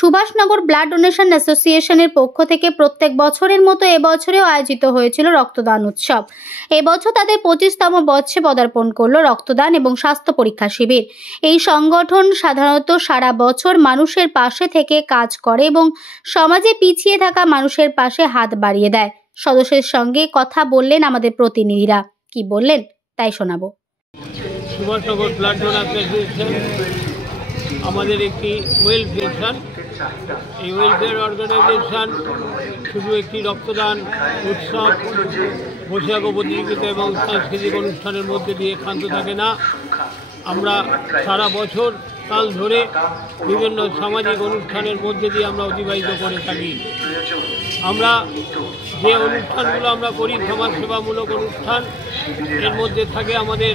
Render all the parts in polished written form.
Subhashnagar blood donation অ্যাসোসিয়েশনের পক্ষ থেকে প্রত্যেক বছরের মতো এবছরেও আয়োজিত হয়েছিল রক্তদান উৎসব। এবছর তাদের 25তম বর্ষে পদার্পণ করল রক্তদান এবং স্বাস্থ্য পরীক্ষা শিবির। এই সংগঠন সাধারণত সারা বছর মানুষের পাশে থেকে কাজ করে এবং সমাজে পিছিয়ে থাকা মানুষের পাশে হাত বাড়িয়ে দেয়। সদস্যদের সঙ্গে কথা বললেন আমাদের প্রতিনিধিরা, কি বললেন তাই শোনাবো। সুভাষনগর ব্লাড ডোনার অ্যাসোসিয়েশন আমাদের একটি ওয়েলফেয়ার, এই ওয়েলফেয়ার অর্গানাইজেশন শুধু একটি রক্তদান উৎসব, বৈশাখ প্রতিযোগিতা এবং সাংস্কৃতিক অনুষ্ঠানের মধ্যে দিয়ে ক্ষান্ত থাকে না। আমরা সারা বছর কাল ধরে বিভিন্ন সামাজিক অনুষ্ঠানের মধ্যে দিয়ে আমরা অতিবাহিত করে থাকি। আমরা যে অনুষ্ঠানগুলো আমরা করি সমাজসেবামূলক অনুষ্ঠান, এর মধ্যে থাকে আমাদের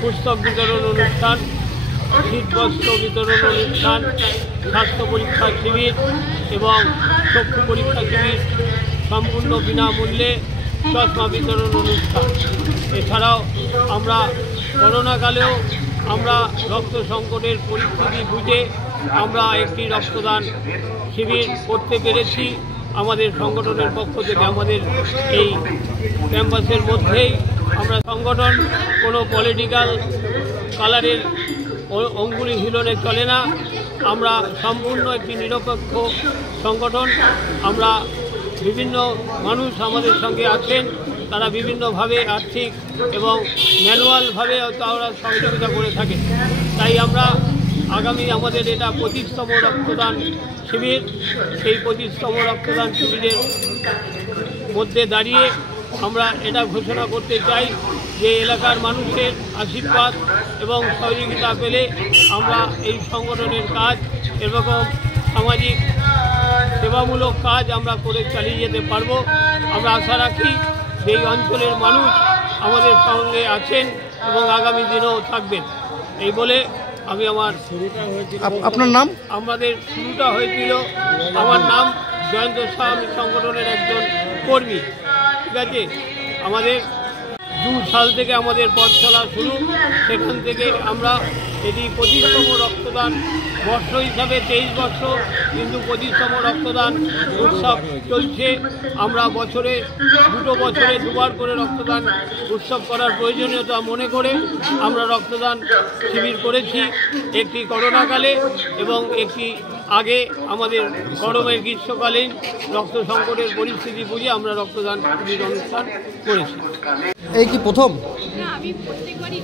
পুস্তক বিতরণ অনুষ্ঠান, শীতবস্ত্র বিতরণ অনুষ্ঠান, স্বাস্থ্য পরীক্ষা শিবির এবং চক্ষু পরীক্ষা শিবির, সম্পূর্ণ বিনামূল্যে চশমা বিতরণ অনুষ্ঠান। এছাড়াও আমরা করোনাকালেও আমরা রক্ত সংকটের পরিস্থিতি বুঝে আমরা একটি রক্তদান শিবির করতে পেরেছি। আমাদের সংগঠনের পক্ষ থেকে আমাদের এই ক্যাম্পাসের মধ্যেই আমরা সংগঠন কোনো পলিটিক্যাল কালারের অঙ্গুলি হিলনে চলে না। আমরা সম্পূর্ণ একটি নিরপেক্ষ সংগঠন। আমরা বিভিন্ন মানুষ আমাদের সঙ্গে আছেন, তারা বিভিন্নভাবে আর্থিক এবং ম্যানুয়ালভাবে তারা সহযোগিতা করে থাকে। তাই আমরা আগামী আমাদের এটা 25তম রক্তদান শিবির, সেই 25তম রক্তদান শিবিরের মধ্যে দাঁড়িয়ে আমরা এটা ঘোষণা করতে চাই যে এলাকার মানুষের আশীর্বাদ এবং সহযোগিতা পেলে আমরা এই সংগঠনের কাজ এরকম সামাজিক সেবামূলক কাজ আমরা করে চালিয়ে যেতে পারবো। আমরা আশা রাখি যে এই অঞ্চলের মানুষ আমাদের সঙ্গে আছেন এবং আগামী দিনেও থাকবেন। এই বলে আমি আমার আপনার নাম? আমাদের শুরুটা হয়েছিল, আমার নাম জয়ন্ত শাহ, আমি সংগঠনের একজন কর্মী। ঠিক আছে, আমাদের 2 সাল থেকে আমাদের পথ চলা শুরু। সেখান থেকে আমরা এটি 25তম রক্তদান বর্ষ হিসাবে 23 বর্ষ, কিন্তু 25তম রক্তদান উৎসব চলছে। আমরা বছরে 2 বছরে 2বার করে রক্তদান উৎসব করার প্রয়োজনীয়তা মনে করে আমরা রক্তদান শিবির করেছি, একটি করোনাকালে এবং একটি আগে আমাদের গরমের গ্রীষ্মকালীন রক্ত সংকটের পরিস্থিতি বুঝে আমরা রক্তদান শিবির অনুষ্ঠান করেছি। এই কি প্রথম? আমি প্রত্যেকবারই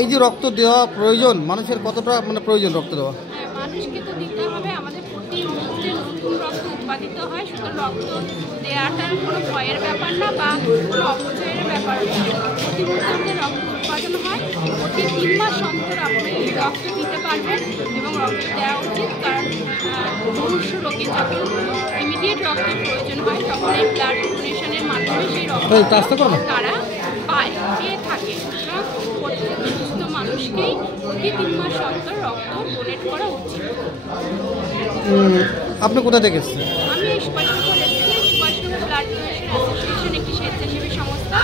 এই যে রক্ত দেওয়া প্রয়োজন, মানুষের কতটা প্রয়োজন রক্ত দেওয়া? মানুষকে তো দিতে হবে। আমাদের প্রতি মুহূর্তে নতুন রক্ত উৎপাদিত হয়, সুতরাং রক্ত দেওয়াটার কোনো ভয়ের ব্যাপার না বা কোনো অপচয়ের ব্যাপার না। প্রতি মুহূর্তে রক্ত উৎপাদন হয়। প্রতি 3 মাস অন্তর আপনি রক্ত দিতে পারবেন এবং রক্ত দেওয়া উচিত, কারণ মুমূর্ষু রোগী যখন ইমিডিয়েট রক্তের প্রয়োজন হয় তখন এই ব্লাড ডোনেশনের মাধ্যমে সেই রক্ত তারা পেয়ে থাকে। সুতরাং প্রত্যেক সুস্থ মানুষকেই প্রতি 3 মাস অন্তর রক্ত ডোনেট করা উচিত। আপনি কোথা থেকে এসেছেন? আমি সুভাষনগর এসেছি। সুভাষনগর ব্লাড ডোনেশন অ্যাসোসিয়েশন একটি স্বেচ্ছাসেবী সংস্থা।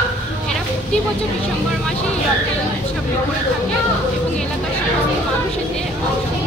এরা প্রতি বছর ডিসেম্বর মাসে এই রক্তদান উৎসব করে থাকে এবং এলাকার সমস্ত মানুষ এতে অংশগ্রহণ